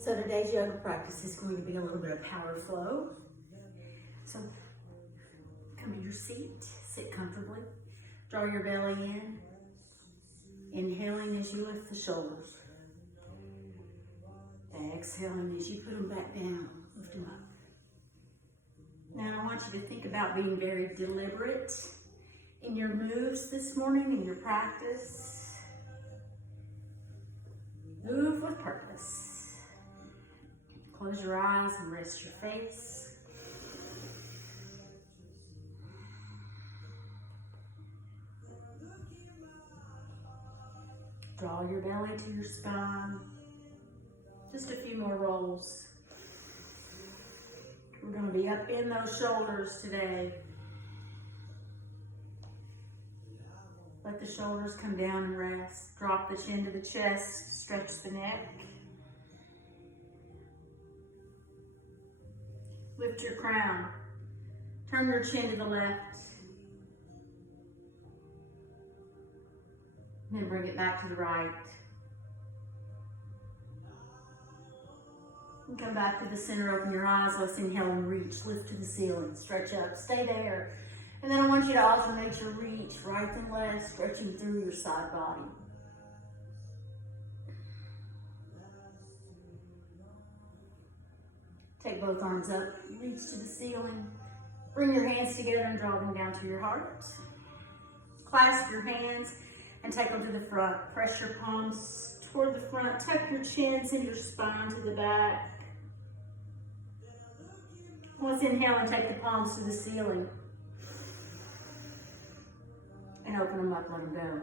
So today's yoga practice is going to be a little bit of power flow. So come to your seat, sit comfortably, draw your belly in, inhaling as you lift the shoulders. Exhaling as you put them back down, lift them up. Now I want you to think about being very deliberate in your moves this morning, in your practice. Move with purpose. Close your eyes and rest your face. Draw your belly to your spine. Just a few more rolls. We're going to be up in those shoulders today. Let the shoulders come down and rest. Drop the chin to the chest, stretch the neck. Lift your crown. Turn your chin to the left. And then bring it back to the right. And come back to the center, open your eyes, let's inhale and reach, lift to the ceiling, stretch up, stay there. And then I want you to alternate your reach, right and left, stretching through your side body. Take both arms up, reach to the ceiling. Bring your hands together and draw them down to your heart. Clasp your hands and take them to the front. Press your palms toward the front. Tuck your chin, send your spine to the back. Let's inhale and take the palms to the ceiling. And open them up, let them go.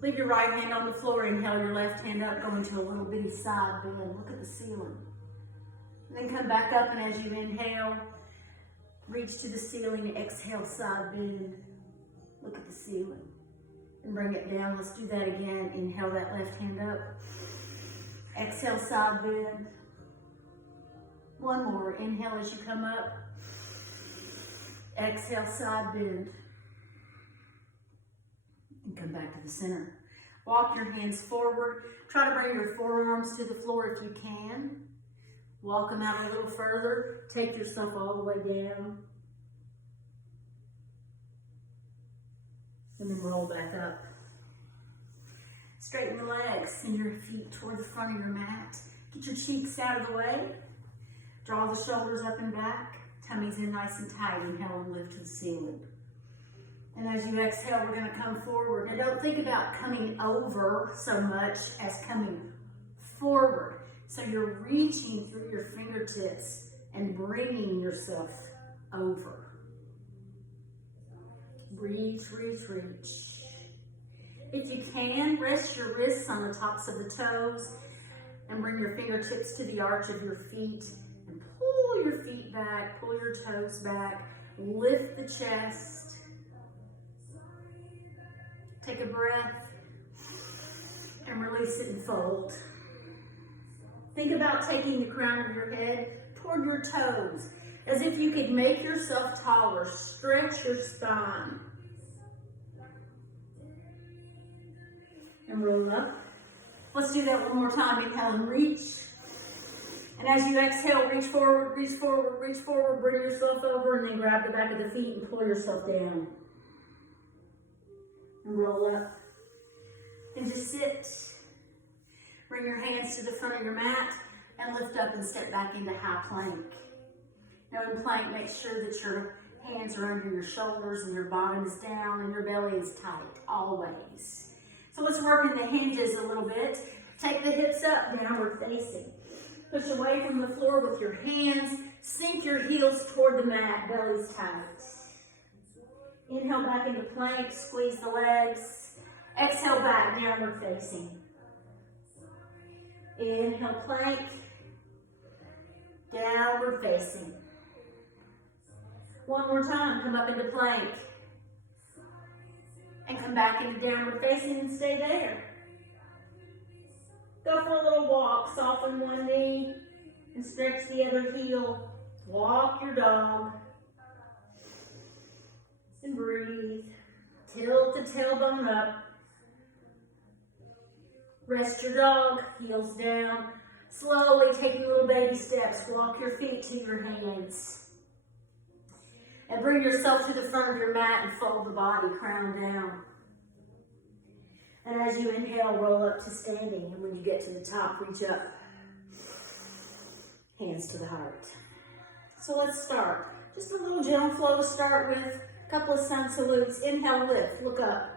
Leave your right hand on the floor. Inhale your left hand up, go into a little bitty side bend. Look at the ceiling. And then come back up, and as you inhale, reach to the ceiling, exhale, side bend. Look at the ceiling. And bring it down. Let's do that again. Inhale that left hand up. Exhale, side bend. One more. Inhale as you come up. Exhale, side bend. And come back to the center. Walk your hands forward. Try to bring your forearms to the floor if you can. Walk them out a little further. Take yourself all the way down. And then roll back up. Straighten your legs. Send your feet toward the front of your mat. Get your cheeks out of the way. Draw the shoulders up and back. Tummy's in nice and tight. Inhale and lift to the ceiling. And as you exhale, we're going to come forward. Now don't think about coming over so much as coming forward. So you're reaching through your fingertips and bringing yourself over. Reach, reach, reach. If you can, rest your wrists on the tops of the toes and bring your fingertips to the arch of your feet and pull your feet back, pull your toes back, lift the chest. Take a breath and release it and fold. Think about taking the crown of your head toward your toes, as if you could make yourself taller. Stretch your spine. And roll up. Let's do that one more time. Inhale and reach. And as you exhale, reach forward, reach forward, reach forward. Bring yourself over and then grab the back of the feet and pull yourself down. And roll up. And just sit. Bring your hands to the front of your mat and lift up and step back into high plank. Now in plank, make sure that your hands are under your shoulders and your bottom is down and your belly is tight, always. So let's work in the hinges a little bit. Take the hips up, downward facing. Push away from the floor with your hands. Sink your heels toward the mat, belly's tight. Inhale back into plank, squeeze the legs. Exhale back, downward facing. Inhale, plank, downward facing. One more time, come up into plank. And come back into downward facing and stay there. Go for a little walk, soften one knee and stretch the other heel. Walk your dog. And breathe. Tilt the tailbone up. Rest your dog, heels down. Slowly taking little baby steps, walk your feet to your hands. And bring yourself to the front of your mat and fold the body, crown down. And as you inhale, roll up to standing. And when you get to the top, reach up. Hands to the heart. So let's start. Just a little gentle flow to start with. A couple of sun salutes. Inhale, lift, look up.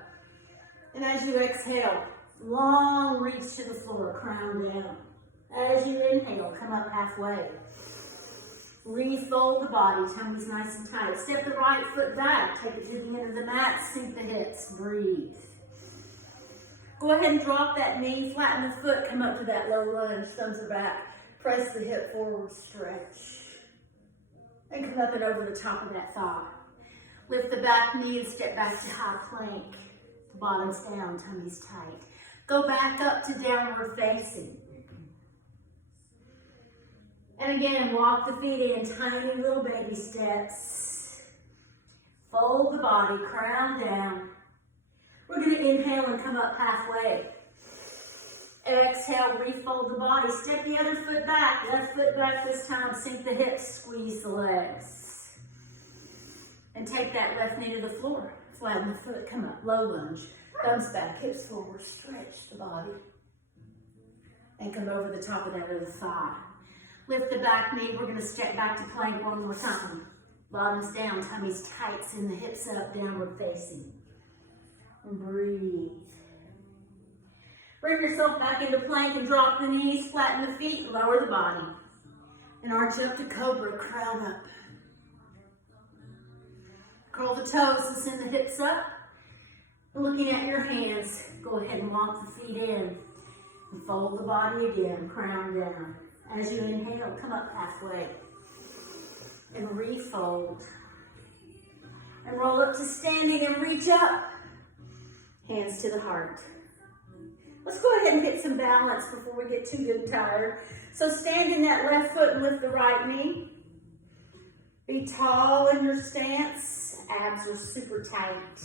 And as you exhale, long reach to the floor, crown down. As you inhale, come up halfway. Refold the body, tummy's nice and tight. Step the right foot back, take it to the end of the mat, sink the hips, breathe. Go ahead and drop that knee, flatten the foot, come up to that low lunge, thumbs are back. Press the hip forward, stretch. And come up and over the top of that thigh. Lift the back knee and step back to high plank. The bottom's down, tummy's tight. Go back up to downward facing. And again, walk the feet in, tiny little baby steps. Fold the body, crown down. We're going to inhale and come up halfway. Exhale, refold the body. Step the other foot back, left foot back this time. Sink the hips, squeeze the legs. And take that left knee to the floor. Flatten the foot, come up, low lunge. Thumbs back, hips forward, stretch the body. And come over the top of that other thigh. Lift the back knee. We're going to step back to plank one more time. Bottoms down, tummy's tight, send the hips up, downward facing. And breathe. Bring yourself back into plank and drop the knees, flatten the feet, lower the body. And arch up to cobra, crown up. Curl the toes and send the hips up. Looking at your hands, go ahead and walk the feet in. And fold the body again, crown down. As you inhale, come up halfway. And refold. And roll up to standing and reach up. Hands to the heart. Let's go ahead and get some balance before we get too good and tired. So stand in that left foot and lift the right knee. Be tall in your stance. Abs are super tight.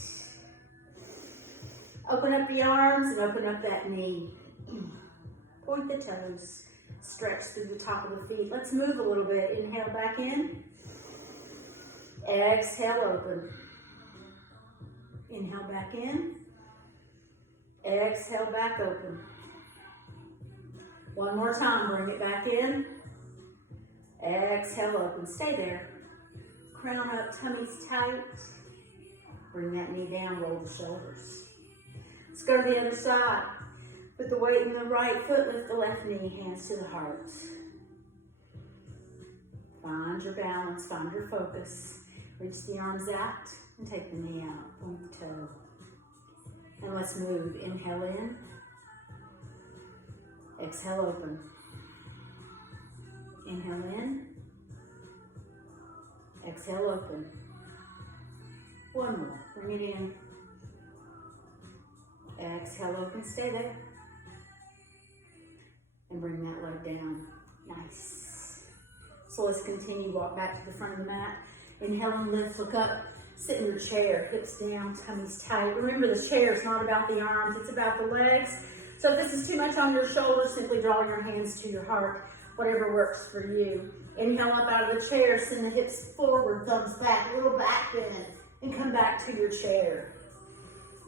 Open up the arms and open up that knee. Point the toes. Stretch through the top of the feet. Let's move a little bit. Inhale back in. Exhale, open. Inhale back in. Exhale, back open. One more time, bring it back in. Exhale, open. Stay there. Crown up, tummy's tight. Bring that knee down, roll the shoulders. Let's go to the other side. Put the weight in the right foot, lift the left knee, hands to the heart. Find your balance, find your focus. Reach the arms out and take the knee out, point the toe. And let's move. Inhale in. Exhale, open. Inhale in. Exhale, open. One more. Bring it in. Exhale, open. Stay there. And bring that leg down. Nice. So let's continue. Walk back to the front of the mat. Inhale and lift. Look up. Sit in your chair, hips down, tummy's tight. Remember, the chair is not about the arms, it's about the legs. So if this is too much on your shoulders, simply draw your hands to your heart, whatever works for you. Inhale up out of the chair, send the hips forward, thumbs back, a little back bend, and come back to your chair.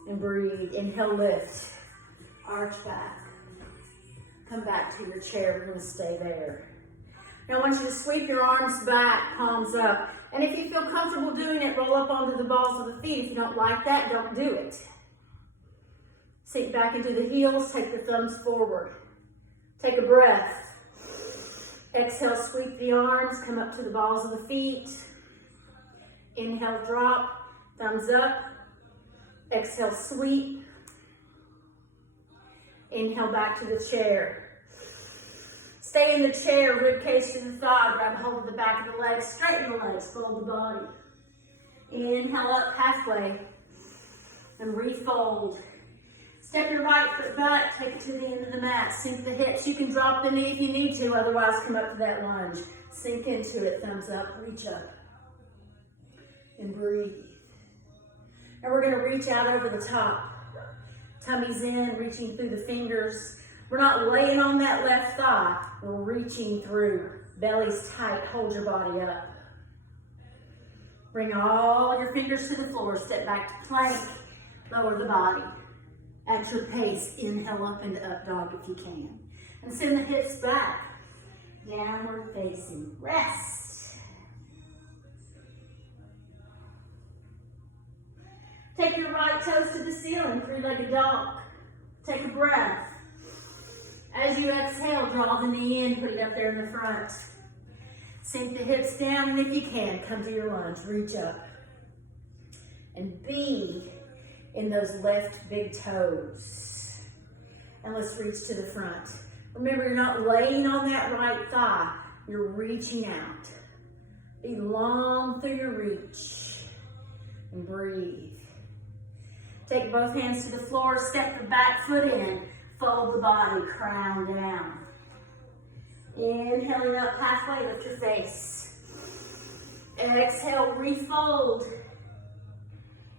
And breathe. Inhale, lift, arch back. Come back to your chair, we're gonna stay there. Now I want you to sweep your arms back, palms up. And if you feel comfortable doing it, roll up onto the balls of the feet. If you don't like that, don't do it. Sink back into the heels, take your thumbs forward. Take a breath. Exhale, sweep the arms, come up to the balls of the feet. Inhale, drop, thumbs up. Exhale, sweep. Inhale, back to the chair. Stay in the chair, rib cage to the thigh, grab hold of the back of the legs, straighten the legs, fold the body. Inhale up halfway and refold. Step your right foot back, take it to the end of the mat, sink the hips. You can drop the knee if you need to, otherwise come up to that lunge. Sink into it, thumbs up, reach up. And breathe. And we're gonna reach out over the top. Tummy's in, reaching through the fingers. We're not laying on that left thigh. We're reaching through. Belly's tight. Hold your body up. Bring all your fingers to the floor. Step back to plank. Lower the body. At your pace, inhale up into up dog if you can. And send the hips back. Downward facing. Rest. Take your right toes to the ceiling. Three-legged dog. Take a breath. As you exhale, draw the knee in. Put it up there in the front. Sink the hips down, and if you can, come to your lunge. Reach up. And be in those left big toes. And let's reach to the front. Remember, you're not laying on that right thigh. You're reaching out. Be long through your reach. And breathe. Take both hands to the floor. Step the back foot in. Fold the body. Crown down. Inhaling up halfway. Lift your face. Exhale. Refold.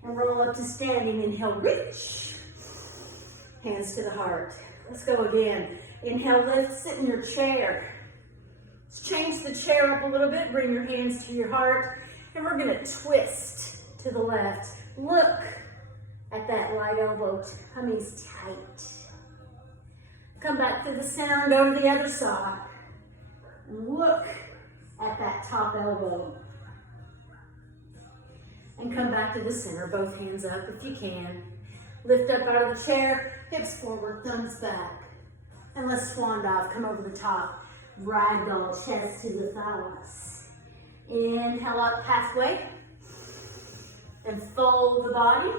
And roll up to standing. Inhale. Reach. Hands to the heart. Let's go again. Inhale, lift, sit in your chair. Let's change the chair up a little bit. Bring your hands to your heart. And we're going to twist to the left. Look at that right elbow. Tummy's tight. Come back to the center and go to the other side. Look at that top elbow. And come back to the center. Both hands up if you can. Lift up out of the chair. Hips forward, thumbs back. And let's swan dive. Come over the top. Ragdoll, chest to the thighs. Inhale up halfway. And fold the body.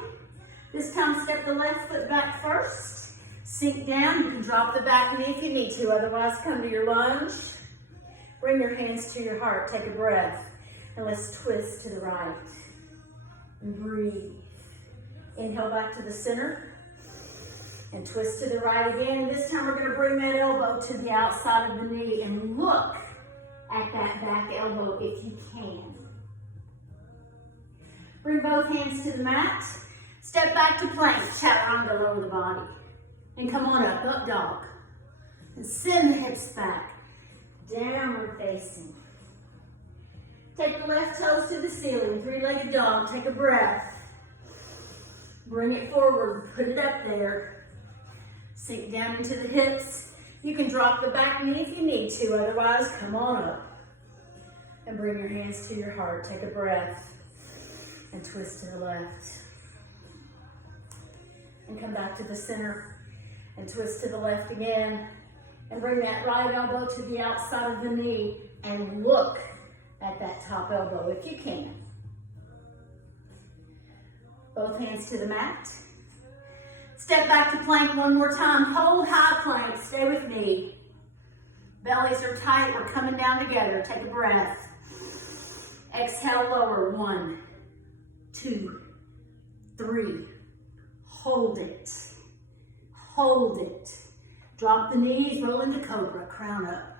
This time step the left foot back first. Sink down. You can drop the back knee if you need to. Otherwise, come to your lunge. Bring your hands to your heart. Take a breath. And let's twist to the right. And breathe. Inhale back to the center. And twist to the right again. This time we're going to bring that elbow to the outside of the knee and look at that back elbow if you can. Bring both hands to the mat. Step back to plank. Chaturanga, lower the body. And come on up, up dog. And send the hips back. Downward facing. Take the left toes to the ceiling. Three-legged dog. Take a breath. Bring it forward. Put it up there. Sink down into the hips. You can drop the back knee if you need to. Otherwise, come on up. And bring your hands to your heart. Take a breath. And twist to the left. And come back to the center. And twist to the left again. And bring that right elbow to the outside of the knee. And look at that top elbow if you can. Both hands to the mat. Step back to plank one more time. Hold high plank. Stay with me. Bellies are tight. We're coming down together. Take a breath. Exhale, lower. 1, 2, 3. Hold it. Hold it. Drop the knees. Roll into cobra. Crown up.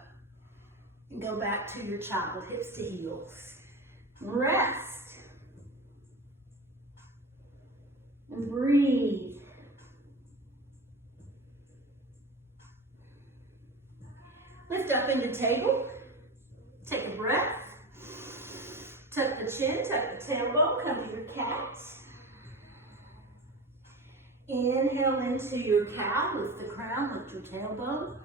And go back to your child. Hips to heels. Rest. And breathe. Lift up into table. Take a breath. Tuck the chin, tuck the tailbone, come to your cat. Inhale into your cow, lift the crown, lift your tailbone.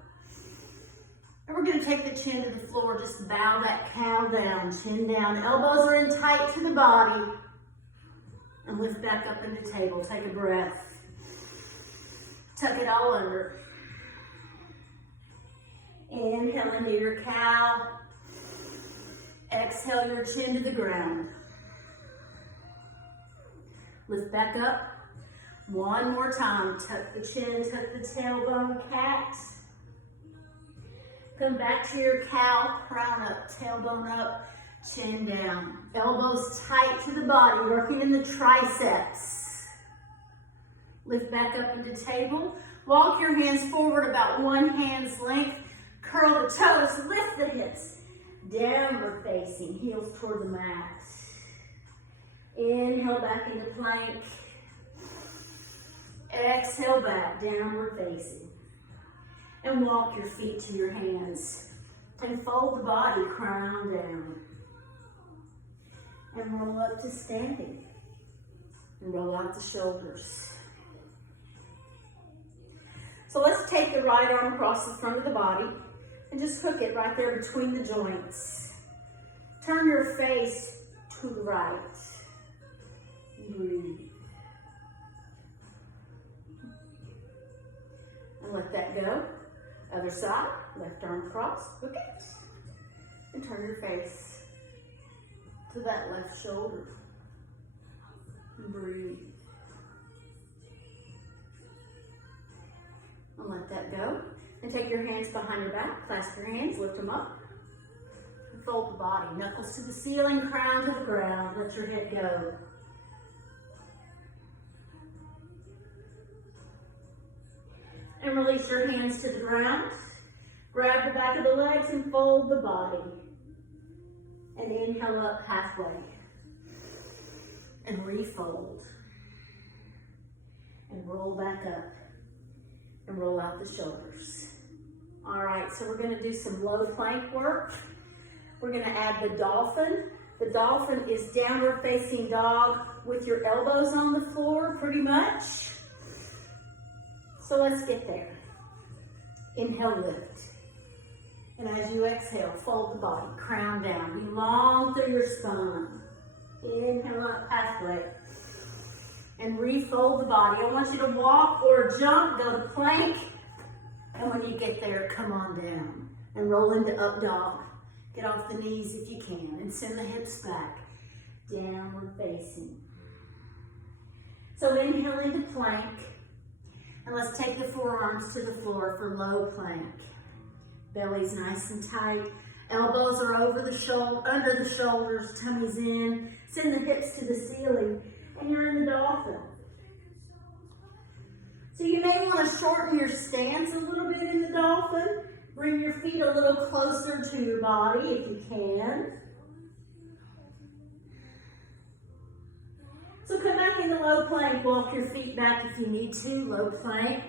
And we're going to take the chin to the floor, just bow that cow down, chin down. Elbows are in tight to the body. And lift back up into table, take a breath. Tuck it all under. Inhale into your cow. Exhale your chin to the ground. Lift back up. One more time. Tuck the chin, tuck the tailbone, cat. Come back to your cow. Crown up, tailbone up, chin down. Elbows tight to the body, working in the triceps. Lift back up into table. Walk your hands forward about 1 hand's length. Curl the toes, lift the hips. Downward facing, heels toward the mat. Inhale back into plank. Exhale back, downward facing. And walk your feet to your hands. And fold the body, crown down. And roll up to standing. And roll out the shoulders. So let's take the right arm across the front of the body and just hook it right there between the joints. Turn your face to the right. Breathe. And let that go. Other side, left arm across, hook it. And turn your face to that left shoulder. Breathe. And let that go. And take your hands behind your back, clasp your hands, lift them up. And fold the body, knuckles to the ceiling, crown to the ground. Let your head go. And release your hands to the ground. Grab the back of the legs and fold the body. And inhale up halfway. And refold. And roll back up. And roll out the shoulders. All right, so we're going to do some low plank work. We're going to add the dolphin. The dolphin is downward facing dog with your elbows on the floor, pretty much. So let's get there. Inhale, lift. And as you exhale, fold the body, crown down. Be long through your spine. Inhale up halfway. And refold the body. I want you to walk or jump, go to plank. And when you get there, come on down. And roll into up dog. Get off the knees if you can. And send the hips back. Downward facing. So inhale into plank. And let's take the forearms to the floor for low plank. Belly's nice and tight. Elbows are over the shoulder, under the shoulders, tummy's in. Send the hips to the ceiling. And you're in the dolphin. So you may want to shorten your stance a little bit in the dolphin. Bring your feet a little closer to your body if you can. So come back into low plank. Walk your feet back if you need to. Low plank.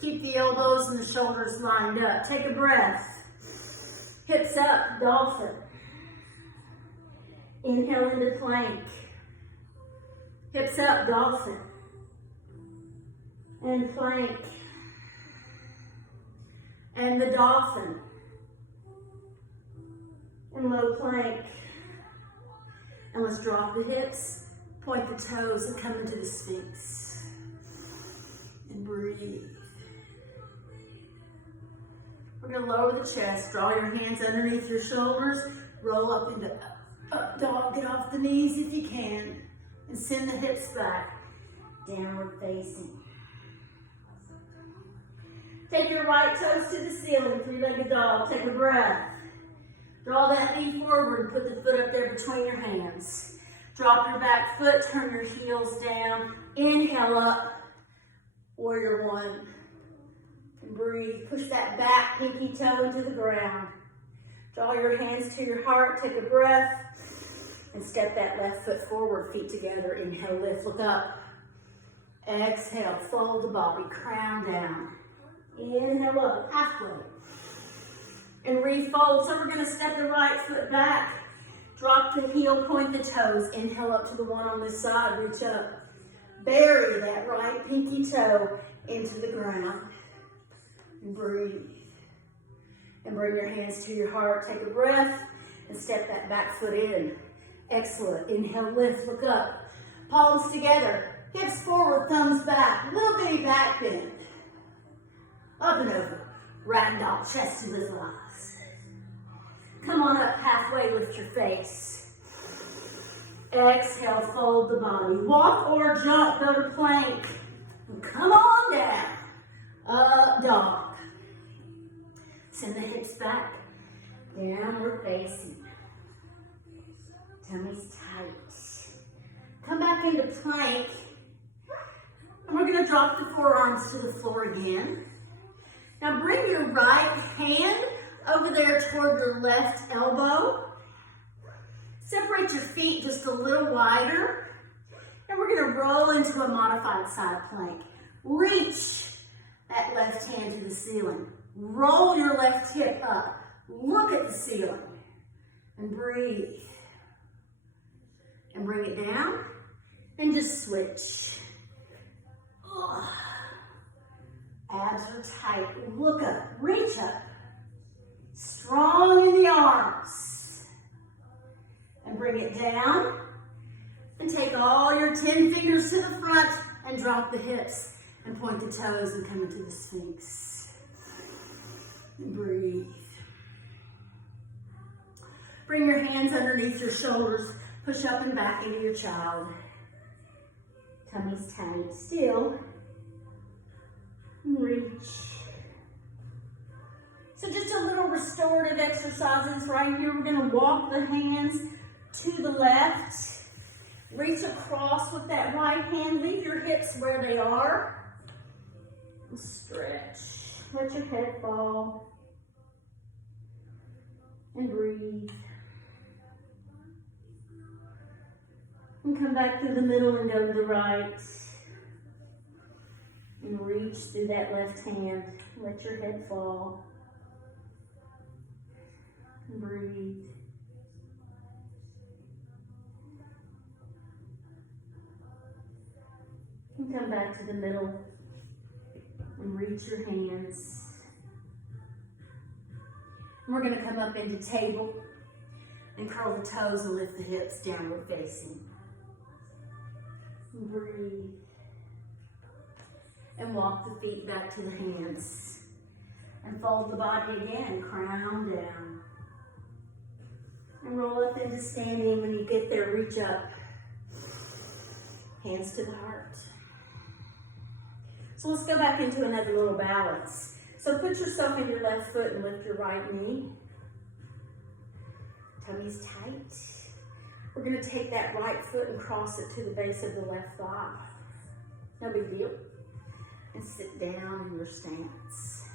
Keep the elbows and the shoulders lined up. Take a breath. Hips up, dolphin. Inhale into plank. Hips up, dolphin. And plank. And the dolphin. And low plank. And let's drop the hips. Point the toes and come into the Sphinx. And breathe. We're going to lower the chest. Draw your hands underneath your shoulders. Roll up into up dog. Get off the knees if you can. And send the hips back. Downward facing. Take your right toes to the ceiling. Three-legged dog. Take a breath. Draw that knee forward. Put the foot up there between your hands. Drop your back foot. Turn your heels down. Inhale up. Warrior one. And breathe. Push that back pinky toe into the ground. Draw your hands to your heart. Take a breath. And step that left foot forward. Feet together. Inhale, lift. Look up. Exhale. Fold the body. Crown down. Inhale up. Halfway. And refold. So we're going to step the right foot back. Drop the heel. Point the toes. Inhale up to the one on this side. Reach up. Bury that right pinky toe into the ground. And breathe. And bring your hands to your heart. Take a breath and step that back foot in. Excellent. Inhale, lift, look up. Palms together. Hips forward, thumbs back. Little bitty back bend. Up and over. Ragdoll, chest to the thighs. Come on up halfway, lift your face. Exhale, fold the body. Walk or jump, go to plank. And come on down. Up dog. Send the hips back. Downward facing. Tummy's tight. Come back into plank. And we're going to drop the forearms to the floor again. Now bring your right hand over there toward your left elbow. Separate your feet just a little wider. And we're going to roll into a modified side plank. Reach that left hand to the ceiling. Roll your left hip up. Look at the ceiling. And breathe. And bring it down. And just switch. Ugh. Abs are tight. Look up. Reach up. Strong in the arms. And bring it down. And take all your 10 fingers to the front and drop the hips. And point the toes and come into the Sphinx. And breathe. Bring your hands underneath your shoulders. Push up and back into your child. Tummy's tight still. And reach. So just a little restorative exercises right here. We're going to walk the hands to the left. Reach across with that right hand. Leave your hips where they are. And stretch. Let your head fall. And breathe. And come back through the middle and go to the right. And reach through that left hand. Let your head fall. And breathe. And come back to the middle. And reach your hands. And we're going to come up into table. And curl the toes and lift the hips downward facing. And breathe. And walk the feet back to the hands. And fold the body again, crown down. And roll up into standing. When you get there, reach up. Hands to the heart. So let's go back into another little balance. So put yourself in your left foot and lift your right knee. Tummy's tight. We're going to take that right foot and cross it to the base of the left thigh. No big deal. And sit down in your stance.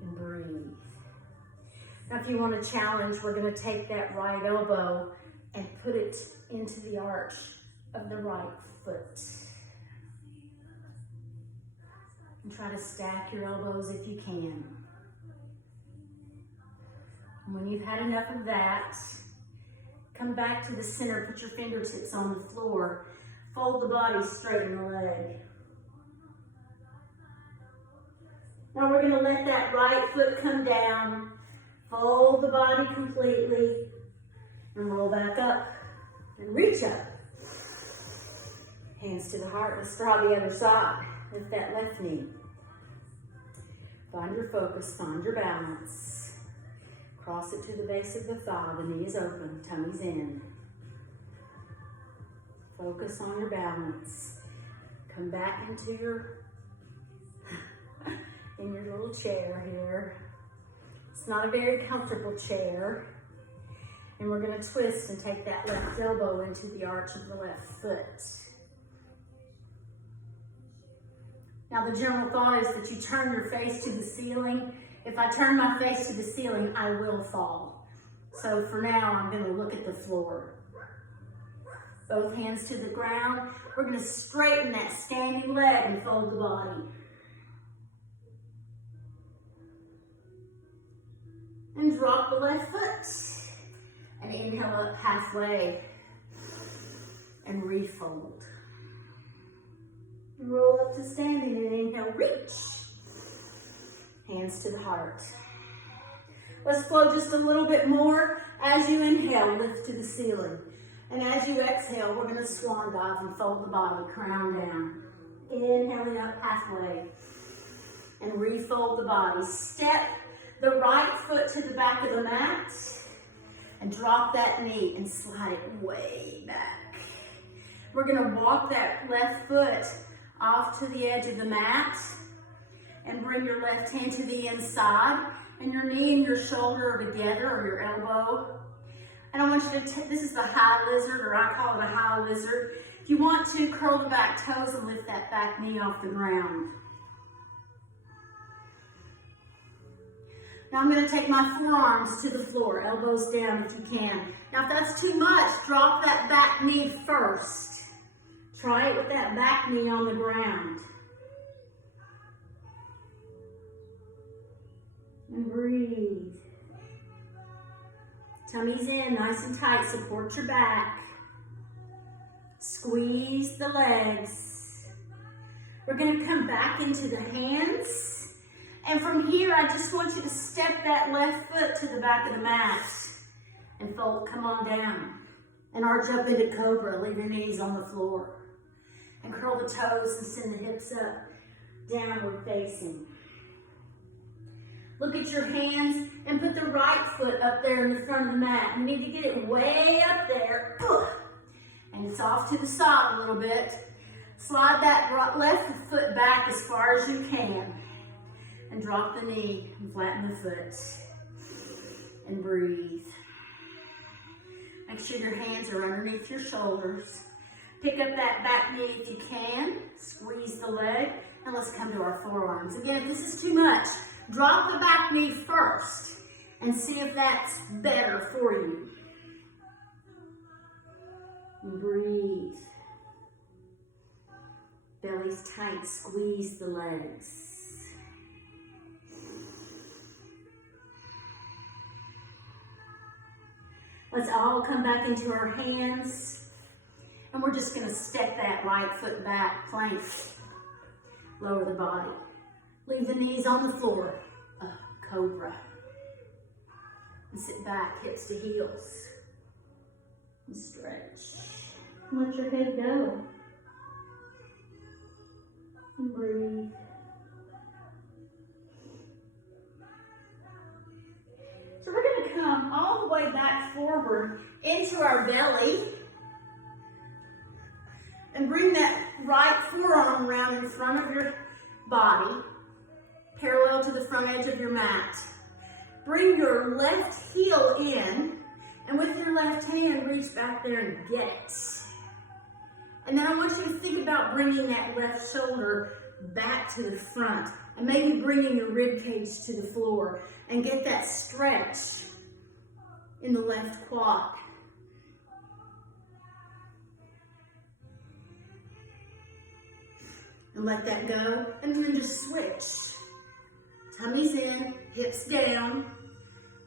And breathe. Now if you want to challenge, we're going to take that right elbow and put it into the arch of the right foot. And try to stack your elbows if you can. And when you've had enough of that, come back to the center, put your fingertips on the floor, fold the body, straighten the leg. Now we're going to let that right foot come down, fold the body completely, and roll back up, and reach up. Hands to the heart, let's try the other side. Lift that left knee. Find your focus, find your balance. Cross it to the base of the thigh, the knee is open, tummy's in. Focus on your balance. Come back into your, in your little chair here. It's not a very comfortable chair. And we're going to twist and take that left elbow into the arch of the left foot. Now the general thought is that you turn your face to the ceiling. If I turn my face to the ceiling, I will fall. So for now, I'm going to look at the floor. Both hands to the ground. We're going to straighten that standing leg and fold the body. And drop the left foot. And inhale up halfway. And refold. Roll up to standing and inhale, reach. Hands to the heart. Let's flow just a little bit more. As you inhale, lift to the ceiling. And as you exhale, we're going to swan dive and fold the body, crown down. Inhaling up halfway. And refold the body. Step the right foot to the back of the mat. And drop that knee and slide it way back. We're going to walk that left foot off to the edge of the mat. And bring your left hand to the inside. And your knee and your shoulder are together, or your elbow. And I want you to, this is the high lizard, or I call it a high lizard. If you want to, curl the back toes and lift that back knee off the ground. Now I'm going to take my forearms to the floor, elbows down if you can. Now if that's too much, drop that back knee first. Try it with that back knee on the ground. And breathe. Tummy's in, nice and tight. Support your back. Squeeze the legs. We're going to come back into the hands. And from here, I just want you to step that left foot to the back of the mat. And fold, come on down. And arch up into cobra. Leave your knees on the floor. And curl the toes and send the hips up. Downward facing. Look at your hands and put the right foot up there in the front of the mat. You need to get it way up there. And it's off to the side a little bit. Slide that left foot back as far as you can. And drop the knee and flatten the foot. And breathe. Make sure your hands are underneath your shoulders. Pick up that back knee if you can. Squeeze the leg. And let's come to our forearms. Again, if this is too much, drop the back knee first and see if that's better for you. And breathe. Belly's tight, squeeze the legs. Let's all come back into our hands. And we're just going to step that right foot back, plank. Lower the body. Leave the knees on the floor. Cobra. And sit back, hips to heels. And stretch. Let your head go. And breathe. So we're going to come all the way back forward into our belly. And bring that right forearm around in front of your body, parallel to the front edge of your mat. Bring your left heel in, and with your left hand, reach back there and get it. And then I want you to think about bringing that left shoulder back to the front, and maybe bringing your rib cage to the floor, and get that stretch in the left quad. And let that go, and then just switch. Tummy's in, hips down.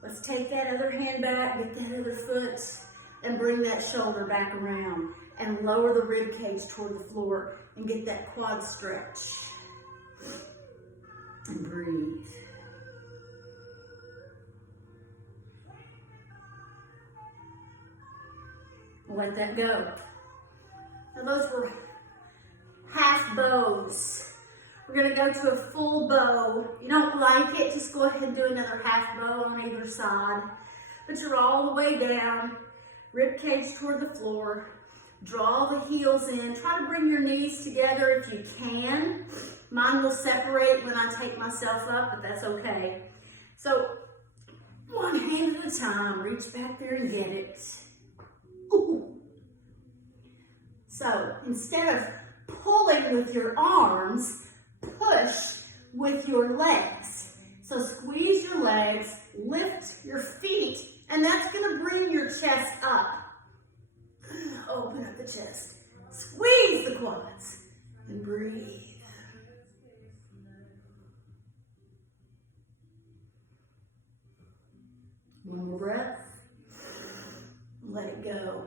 Let's take that other hand back, get that other foot, and bring that shoulder back around. And lower the rib cage toward the floor, and get that quad stretch. And breathe. Let that go. Now those were half bows. We're going to go to a full bow. If you don't like it, just go ahead and do another half bow on either side. But you're all the way down, rib cage toward the floor. Draw the heels in. Try to bring your knees together if you can. Mine will separate when I take myself up, but that's okay. So, one hand at a time. Reach back there and get it. Ooh. So, instead of pulling with your arms, push with your legs. So squeeze your legs, lift your feet, and that's going to bring your chest up. Open up the chest. Squeeze the quads and breathe. One more breath. Let it go.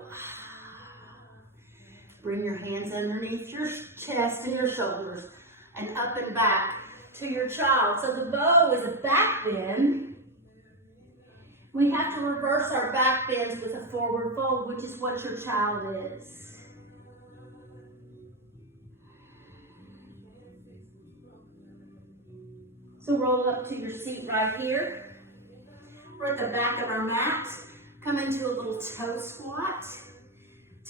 Bring your hands underneath your chest and your shoulders and up and back to your child. So the bow is a back bend. We have to reverse our back bends with a forward fold, which is what your child is. So roll up to your seat right here. We're at the back of our mat. Come into a little toe squat.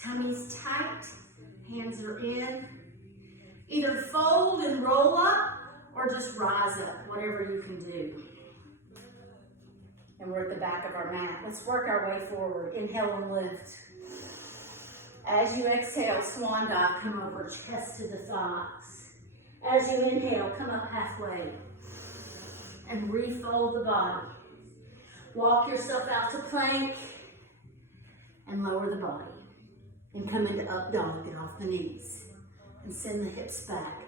Tummy's tight, hands are in. Either fold and roll up or just rise up, whatever you can do. And we're at the back of our mat. Let's work our way forward. Inhale and lift. As you exhale, swan dive, come over, chest to the thighs. As you inhale, come up halfway and refold the body. Walk yourself out to plank and lower the body. And come into up dog, get off the knees. And send the hips back,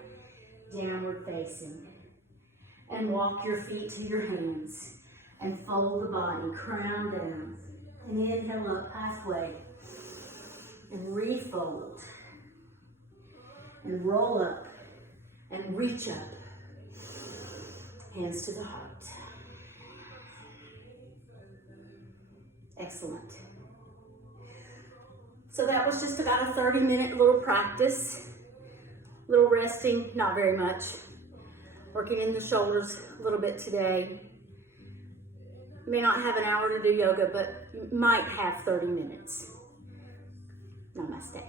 downward facing. And walk your feet to your hands and fold the body, crown down. And inhale up halfway and refold. And roll up and reach up. Hands to the heart. Excellent. So that was just about a 30-minute little practice. Little resting, not very much. Working in the shoulders a little bit today. You may not have an hour to do yoga, but you might have 30 minutes. Namaste.